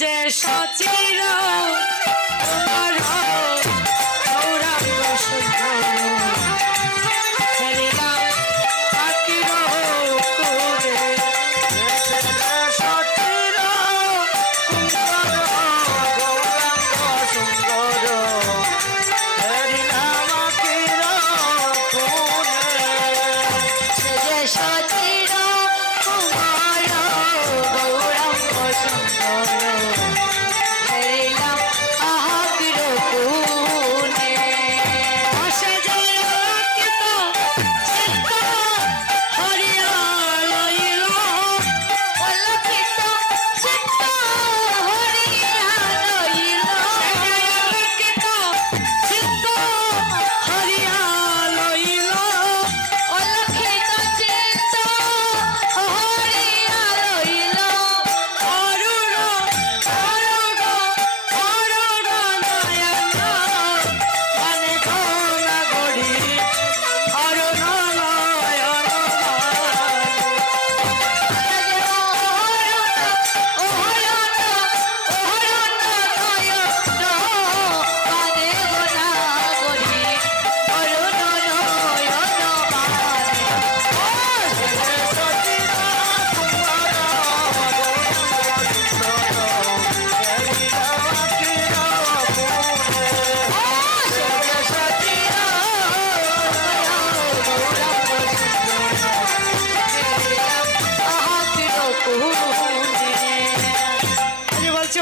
যে সচির তোমার গৌরাঙ্গ সুন্দর ফেরিলাম পাখির কুলে সচির তোমার গৌরাঙ্গ সুন্দর ফেরিলাম পাখির কুলে যে সচির তোমার গৌরাঙ্গ সুন্দর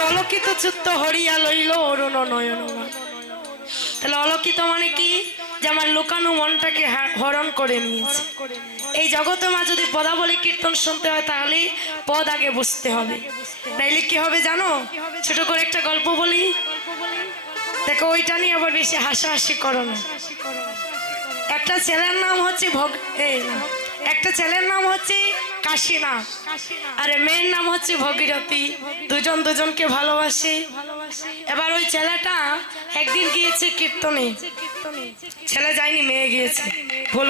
অলক্ষিত চিত্ত হরিয়া লইল অরুণ নয়ন। তাহলে অলক্ষিত মানে কি? যে আমার লুকানো মনটাকে হরণ করে নিয়েছে। এই জগতে মা যদি পদাবলী কীর্তন শুনতে হয় তাহলে পদ আগে বুঝতে হবে, নাইলে কি হবে জানো? ছোট করে একটা গল্প বলি, দেখো ওইটা নিয়ে আবার বেশি হাসাহাসি করো না। একটা ছেলের নাম হচ্ছে একটা ছেলের নাম হচ্ছে কাশীনাথ, আরে মেয়ের নাম হচ্ছে ভগীরথী। দুজন দুজনকে ভালোবাসে। এবার ওই ছেলেটা একদিন গিয়েছে কীর্তনে, ছেলে যায়নি, মেয়ে গিয়েছে। ভুল